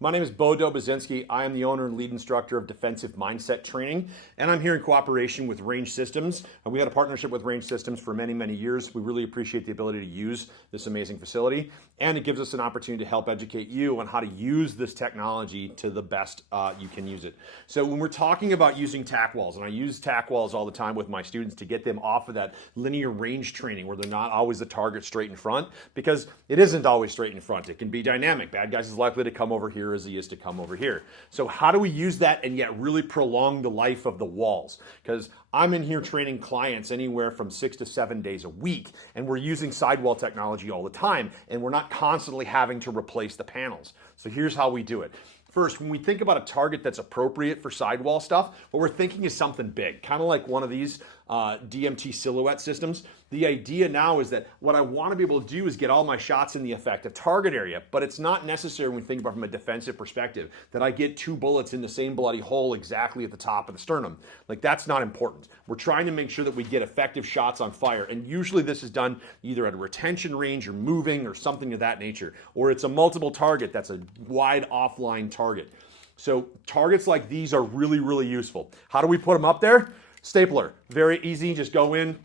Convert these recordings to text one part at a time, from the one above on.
My name is Beau Doboszenski. I am the owner and lead instructor of Defensive Mindset Training, and I'm here in cooperation with Range Systems. We had a partnership with Range Systems for many, many years. We really appreciate the ability to use this amazing facility, and it gives us an opportunity to help educate you on how to use this technology to the best you can use it. So when we're talking about using tack walls, and I use tack walls all the time with my students to get them off of that linear range training where they're not always the target straight in front, because it isn't always straight in front. It can be dynamic. Bad guys is likely to come over here as he is to come over here. So how do we use that and yet really prolong the life of the walls? Because I'm in here training clients anywhere from 6 to 7 days a week, and we're using sidewall technology all the time, and we're not constantly having to replace the panels. So here's how we do it. First, when we think about a target that's appropriate for sidewall stuff, what we're thinking is something big, kind of like one of these DMT silhouette systems. The idea now is that what I want to be able to do is get all my shots in the effective target area, but it's not necessary when we think about it from a defensive perspective that I get 2 bullets in the same bloody hole exactly at the top of the sternum. Like, that's not important. We're trying to make sure that we get effective shots on fire, and usually this is done either at a retention range or moving or something of that nature, or it's a multiple target that's a wide offline target. So targets like these are really, really useful. How do we put them up there? Stapler, very easy, just go in,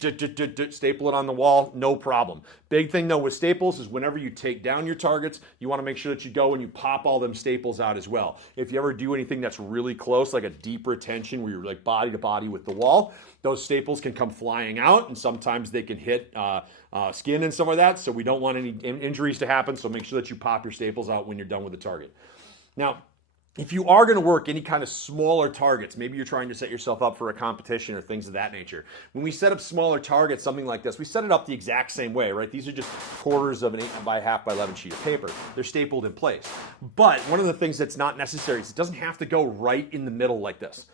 staple it on the wall, no problem. Big thing though with staples is whenever you take down your targets, you wanna make sure that you go and you pop all them staples out as well. If you ever do anything that's really close, like a deep retention where you're like body to body with the wall, those staples can come flying out and sometimes they can hit skin and stuff like that, so we don't want any injuries to happen, so make sure that you pop your staples out when you're done with the target. Now, if you are going to work any kind of smaller targets, maybe you're trying to set yourself up for a competition or things of that nature. When we set up smaller targets, something like this, we set it up the exact same way, right? These are just quarters of an 8 by half by 11 sheet of paper. They're stapled in place. But one of the things that's not necessary is it doesn't have to go right in the middle like this.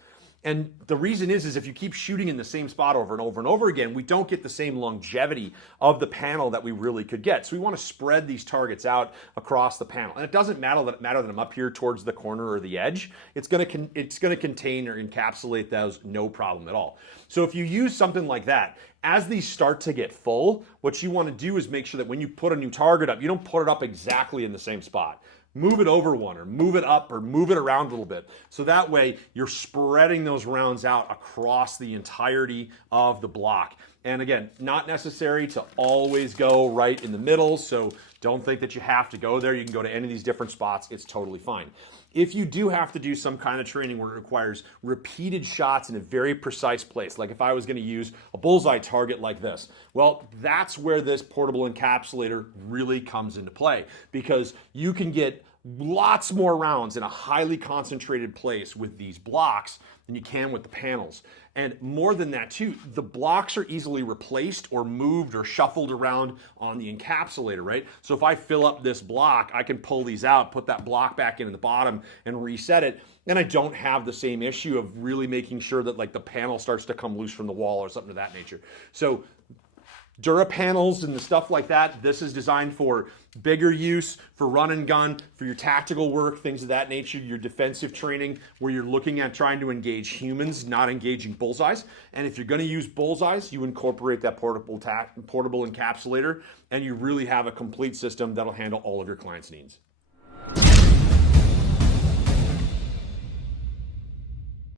And the reason is if you keep shooting in the same spot over and over and over again, we don't get the same longevity of the panel that we really could get. So we want to spread these targets out across the panel. And it doesn't matter that I'm up here towards the corner or the edge. It's going to contain or encapsulate those, no problem at all. So if you use something like that, as these start to get full, what you want to do is make sure that when you put a new target up, you don't put it up exactly in the same spot. Move it over one or move it up or move it around a little bit. So that way you're spreading those rounds out across the entirety of the block. And again, not necessary to always go right in the middle, so don't think that you have to go there. You can go to any of these different spots. It's totally fine. If you do have to do some kind of training where it requires repeated shots in a very precise place, like if I was going to use a bullseye target like this, well, that's where this portable encapsulator really comes into play, because you can get lots more rounds in a highly concentrated place with these blocks than you can with the panels. And more than that too, the blocks are easily replaced or moved or shuffled around on the encapsulator, right? So if I fill up this block, I can pull these out, put that block back in the bottom and reset it. And I don't have the same issue of really making sure that like the panel starts to come loose from the wall or something of that nature. So Dura panels and the stuff like that, this is designed for bigger use, for run and gun, for your tactical work, things of that nature, your defensive training, where you're looking at trying to engage humans, not engaging bullseyes. And if you're going to use bullseyes, you incorporate that portable encapsulator, and you really have a complete system that'll handle all of your clients' needs.